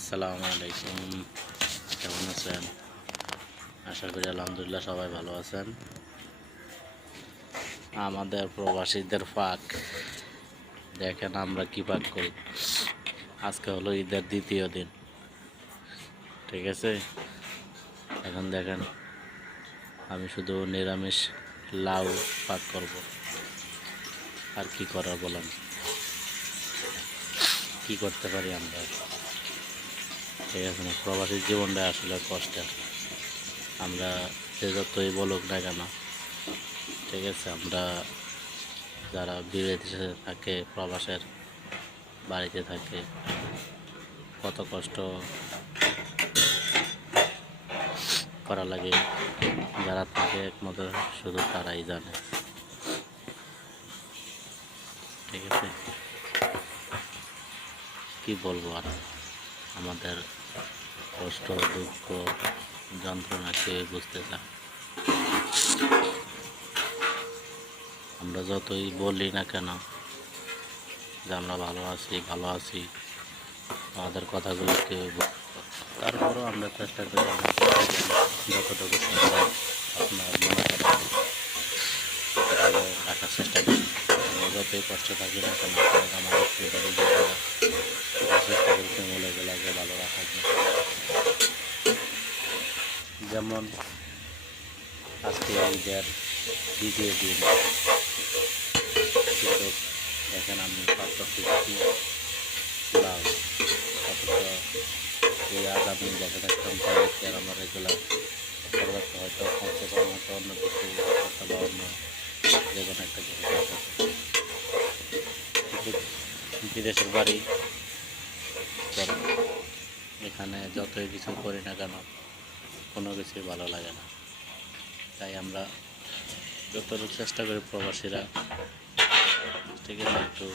আসসালামু আলাইকুম, কেমন আছেন? আশা করি আলহামদুলিল্লাহ সবাই ভালো আছেন। আমাদের প্রবাসীদের ফাঁক দেখেন আমরা কি পাক করি। আজকে হলো ঈদের দ্বিতীয় দিন, ঠিক আছে। এখন দেখেন আমি শুধু নিরামিষ লাউ পাক করব, আর কি করার বলেন, কি করতে পারি আমরা, ঠিক আছে না। প্রবাসীর জীবনটা আসলে কষ্টের, আমরা যে যতই বলুক না কেন, ঠিক আছে। আমরা যারা বিদেশে থাকে, প্রবাসের বাড়িতে থাকে, কত কষ্ট করা লাগে, যারা থাকে একমাত্র শুধু তারাই জানে, ঠিক আছে। কি বলবো আর, আমাদের কষ্ট দুঃখ যন্ত্রণা কেউ বুঝতে চায়। আমরা যতই বলি না কেন যে আমরা ভালো আছি, আমাদের কথাগুলো কেউ, তারপরেও আমরা চেষ্টা করি যতটুকু সম্ভব আপনার মনে করেন ভালো রাখার চেষ্টা করি। যতই কষ্ট থাকি না কেন আমাদের চেষ্টা করি ফ্যামিলিগুলোকে ভালো রাখার জন্য। যেমন আজকে ঈদের দ্বিতীয় দিন, কিন্তু দেখেন আমি পাঁচটা ফিরছি লাউ, অথচ এই আজ আমি দেখে থাকতাম তাদেরকে আর আমার এগুলো পরবর্তী হয়তো কমসে কম হয়তো অন্য কিছু অথবা অন্য যে কোনো একটা কিছু কাজ আছে। কিন্তু বিদেশের বাড়ি এখানে যতই কিছু করি না কেন কোনো কিছুই ভালো লাগে না। তাই আমরা যতটুকু চেষ্টা করি প্রবাসীরা, ঠিক আছে, একটু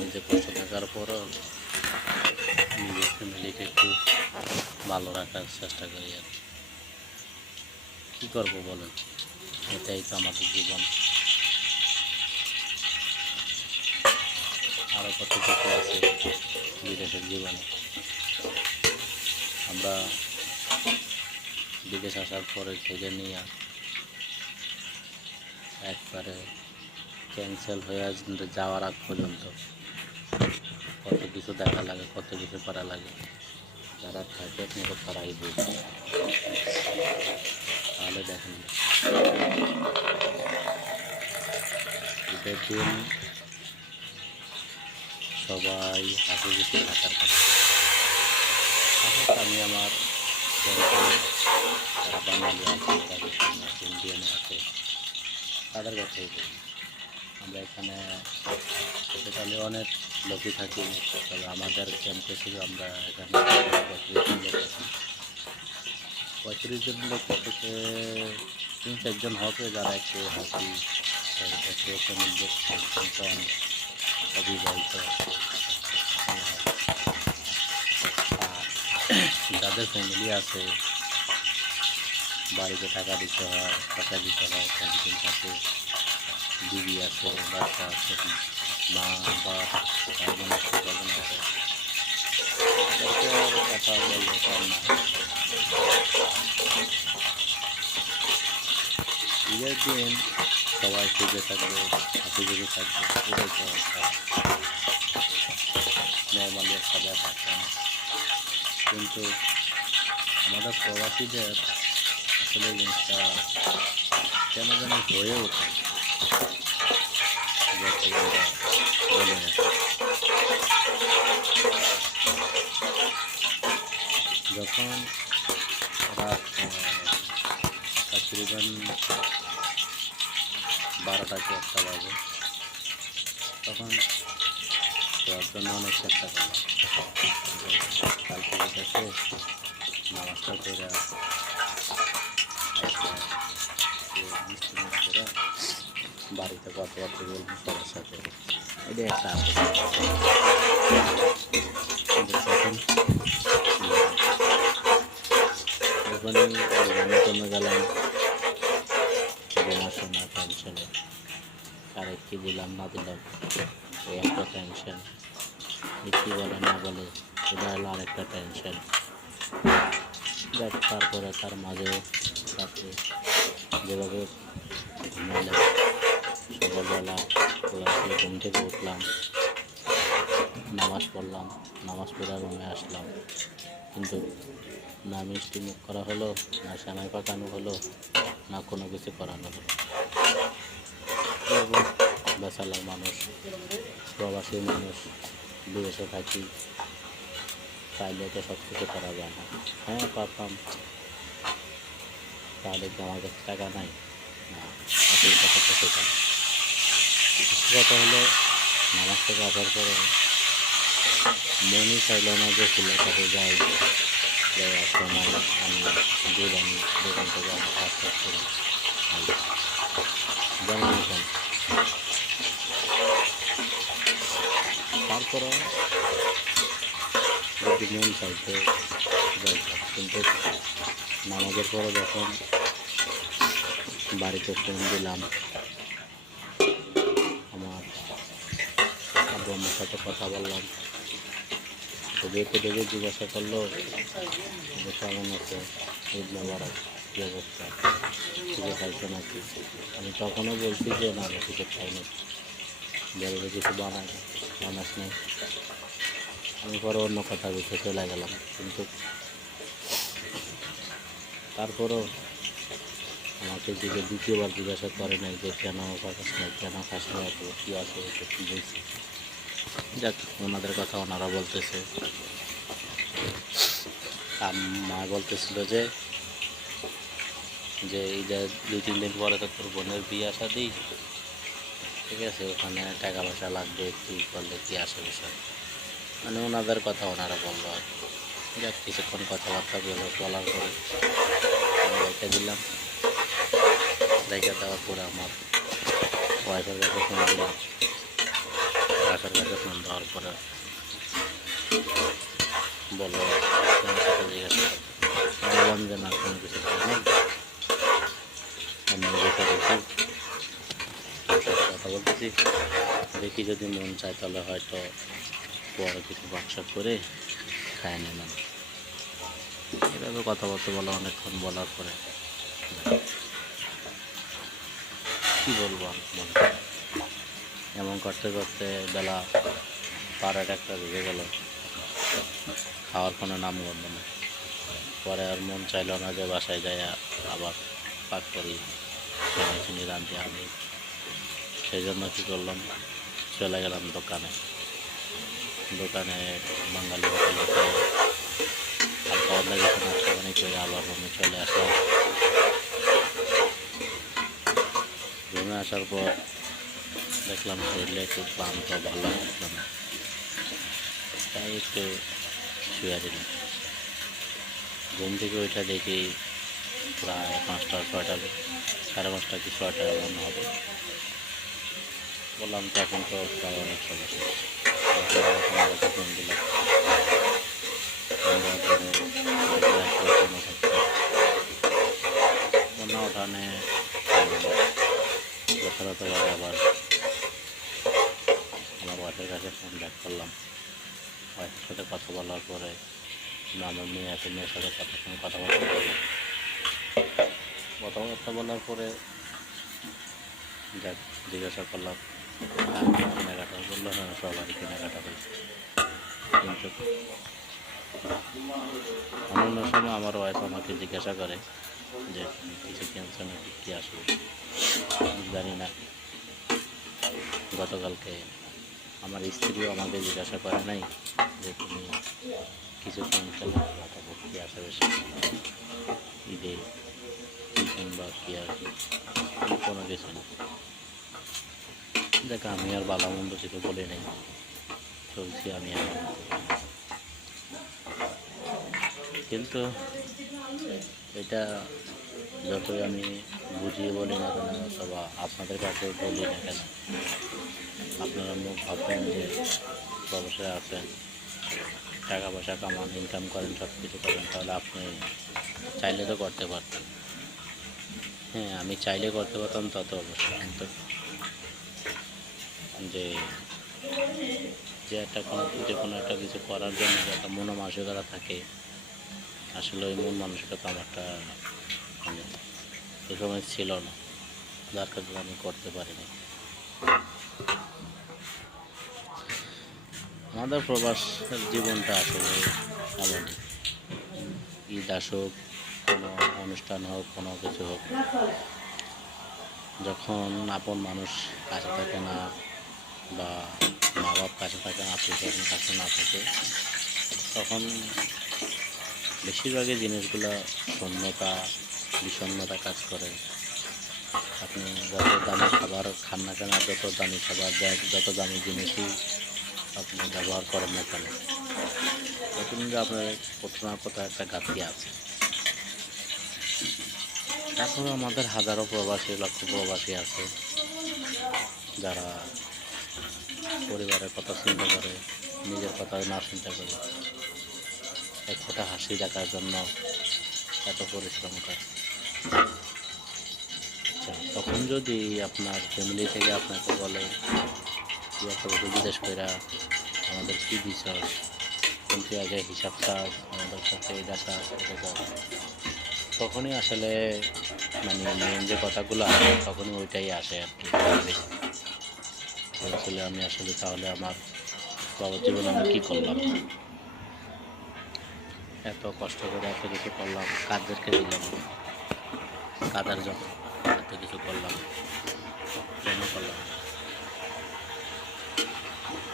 নিজে কষ্ট থাকার পরও নিজের ফ্যামিলিকে একটু ভালো রাখার চেষ্টা করি। আর কী করবো বলেন, এটাই তো আমাদের জীবন। আরও কত কিছু আছে বিদেশের জীবনে। আমরা বিদেশ আসার পরে থেকে নিয়ে একবারে ক্যান্সেল হয়ে যাওয়ার আগ পর্যন্ত কত কিছু দেখা লাগে, কত কিছু করা লাগে। যারা থাকে কিন্তু তারাই বুঝবে। তাহলে দেখেন ঈদের দিন সবাই হাসি খুশি থাকার কথা। আমি আমার যারা বাঙালি আছে, পাকিস্তানি আছে, ইন্ডিয়ানে আছে, তাদের কথাই বলি। আমরা এখানে সেখানে অনেক লোকই থাকি, তবে আমাদের ক্যাম্পে শুধু আমরা এখানে 35 জন লোক আছি। 35 জন লোক থেকে 3-4 জন হবে যারা একটু হাসি, একটু ফ্যামিলি সন্তান অবিবাহিত, যাদের ফ্যামিলি আছে বাড়িতে টাকা দিতে হয়, ক্যান্টিন থাকে, দিদি আছে, বাচ্চা আছে, মা বা ভাই বোন আছে, স্বজন আছে, কথা বলবো তার না। ঈদের দিন সবাই খুঁজে থাকবে, হাসি খুশি থাকবে, এটাই তো একটা নর্মালি একটা ব্যাপার। কিন্তু আমাদের প্রবাসীদের আসলে জিনিসটা কেন যেন হয়ে ওঠে, বলে না। যখন রাত তকরিবান 12টা কি 1টা বাজে, তখন যাওয়ার জন্য অনেক চেষ্টা করলাম। কালকে যেতেছে নামাজটা করে করে বাড়িতে কথাবার্তা বলবো সবার সাথে, এটাই একটা যখনই গানের জন্য গেলাম শোনা টেনশনে, কারে কী দিলাম না দিলাম, এই একটা টেনশন, কী বলে না বলে এটা হলো আরেকটা টেনশন। যাক, তারপরে তার মাঝে রাত্রে যেভাবে ঘুমাইলাম, সকালবেলা ঘুম থেকে উঠলাম, নামাজ পড়লাম, নামাজ পড়ে রুমে আসলাম, কিন্তু না মিষ্টি মুখ করা হলো, না সেমাই পাকানো হলো, না কোনো কিছু করানো হলো। এরকম বেচালার মানুষ, প্রবাসী মানুষ, বিদেশে থাকি, চাইলে তো সব কিছু করা যায় না। হ্যাঁ, পারতাম, তাহলে কি আমার কাছে টাকা নাই? না, আসল কথা তো সেটা। আসল কথা হলো, নামাজ থেকে আসার পরে মনই চাইল না যে ছেলেটাকে যাই সময় আমি দুধ আনি, দোকান থেকে আমি কাজ করে খাই, জানি কেন। তারপরে যদি মন চাইতে যাইতাম, কিন্তু নামাজের পরে যখন বাড়িতে ফোন দিলাম, আমার আব্বু আম্মুর সাথে কথা বললাম, দেখে জিজ্ঞাসা করলো যে কেমন আছে, ঈদ মোবারক, কী অবস্থা, টিকিট খাইছো নাকি? আমি তখনও বলছি যে না, আমি টিকিট খাইনি, বলে কিছু বানাস নেই। আমি পরে অন্য কথা বুঝে চলে গেলাম, কিন্তু তারপরও আমাকে দিকে দ্বিতীয়বার জিজ্ঞাসা করে নাই যে কেন খাস নাই, কেন খাস না, কী আছে, কী বলছি। যাক, ওনাদের কথা ওনারা বলতেছে। মা বলতেছিল যে এই যে 2-3 দিন পরে তো তোর বোনের বিয়ে শাদী, ঠিক আছে, ওখানে টাকা পয়সা লাগবে, তুই করলে কি আসে বিষয়, মানে ওনাদের কথা ওনারা বললো আর কি। যাক, কিছুক্ষণ কথাবার্তা বলার পরে আমি রেখে দিলাম। রেখে দেওয়ার পরে আমার ওয়াইফের কাছে ফোন দিলাম। ওয়াইফের কাছে ফোন দেওয়ার পরে বললো তোমার সাথে জিজ্ঞাসা করতে। বললাম যে না, কোনো কিছু নেই, আমি রেখে দেখি, তোর সাথে কথা বলতেছি, দেখি যদি মন চায় তাহলে হয়তো বড় কিছু বাক্সা করে খায় নিলাম। এভাবে কথাবার্তা বলা অনেকক্ষণ বলার পরে কী বলবো আর, এমন করতে করতে বেলা 12-1 বেজে গেল, খাওয়ার কোনো নামগন্ধ না। পরে আর মন চাইল না যে বাসায় যাই আবার পাক করি, চিনি চিনি রাঁধতে আনি। সেই জন্য কী করলাম, চলে গেলাম দোকানে বাঙালি হোটেলে হালকা অন্য কিছু নাস্তা পানি করে আবার রুমে চলে আসলাম। রুমে আসার পর দেখলাম শরীরে একটু ক্লান্ত, ভালো লাগছিল না, তাই একটু শুয়ে দিলাম। ঘুম থেকে ওইটা দেখি প্রায় 5টা 6টা, 5:30 কি 6টা এমন হবে। বললাম তো এখন তো প্রায় অনেক সময় শেষ। ফোন দিলাম, ফোন দেওয়ার পরে ওখানে যথাযথভাবে আবার আমার ওয়াইফের কাছে ফোন ব্যাক করলাম। ওয়াইফের সাথে কথা বলার পরে আমার মেয়ের সাথে কথাবার্তা বলার পরে যাক, জিজ্ঞাসা করলাম কেনাকাটা, বললো হ্যাঁ সবারই কেনাকাটা হয়েছে। কিন্তু অন্য সময় আমার ওয়াইফ আমাকে জিজ্ঞাসা করে যে কিছু কিনছো নাকি, কী আসবে, জানি না। গতকালকে আমার স্ত্রীও আমাকে জিজ্ঞাসা করে নাই যে তুমি কিছু কিনছো নাকি, অথবা কী আসে বেশি ঈদে কী কিনবা, কী আসবে, কোনো কিছু না। দেখ, আমি আর ভালো মন্দ কিছু বলে নেই, চলছি আমি আমার মতো। কিন্তু এটা যতই আমি বুঝিয়ে বলি না কেন, অথবা আপনাদের কাছে বলি না কেন, আপনারা মুখ ভাববেন যে প্রবাসে আছেন, টাকা পয়সা কামান, ইনকাম করেন, সব কিছু করেন, তাহলে আপনি চাইলে তো করতে পারতেন। হ্যাঁ, আমি চাইলে করতে পারতাম, তত অবশ্যই, কিন্তু যে যে একটা যে কোনো একটা কিছু করার জন্য যে একটা মনোমানসিকতা থাকে, আসলে ওই মন মানসিকতা আমারটা মানে ওই সময় ছিল না, যার কারণে আমি করতে পারিনি। আমাদের প্রবাসের জীবনটা আসলে এমনই। ঈদ আসুক, কোনো অনুষ্ঠান হোক, কোনো কিছু হোক, যখন আপন মানুষ কাছে থাকে না বা মা বাপ কাছে থাকে না, আত্মীয়স্বজন কাছে না থাকে, তখন বেশিরভাগই জিনিসগুলো শূন্যতা, বিষণ্ণতা কাজ করে। আপনি যত দামি খাবার খান না কেন, যত দামি খাবার ব্যাগ, যত দামি জিনিসই আপনি ব্যবহার করেন না কেন, তত কিন্তু আপনার কোথাও না কোথাও একটা ঘাটতি আছে। তারপরে আমাদের হাজারো প্রবাসী, লক্ষ প্রবাসী আছে যারা পরিবারের কথা চিন্তা করে, নিজের কথা না চিন্তা করে এক ফোঁটা হাসি দেখার জন্য এত পরিশ্রম করে। আচ্ছা, তখন যদি আপনার ফ্যামিলি থেকে আপনাকে বলে তুই এত বছর বিদেশ কইরা আমাদের কী দিছস, কিন্তু আগে হিসাব চাস, আমাদের কাছে এটা চাস, এটা চাস, তখনই আসলে মানে মেন যে কথাগুলো আসে তখনই ওইটাই আসে আর কি। আসলে আমি আসলে তাহলে আমার বাবার জীবনে আমি কী করলাম, এত কষ্ট করে এত কিছু করলাম, কাদেরকে দিলাম, কাদের জন্য এত কিছু করলাম, কেন করলাম,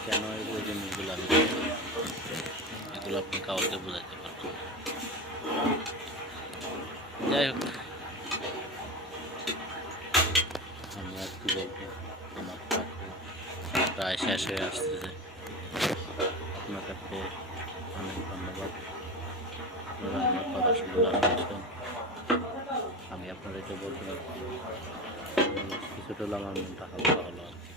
কেন ওই জিনিসগুলো আমি করলাম, এগুলো আপনি কাউকে বোঝাতে পারবেন না। যাই হোক, আমি আর কি বলবো, আমার কাকু প্রায় শেষ হয়ে আসতেছে। আপনার কাছে অনেক ধন্যবাদ, আপনারা আমার কথা শুনছেন। আমি আপনার এটা বলতে পারছি কিছুটা হলে আমার মনটা হালকা হলো আর কি।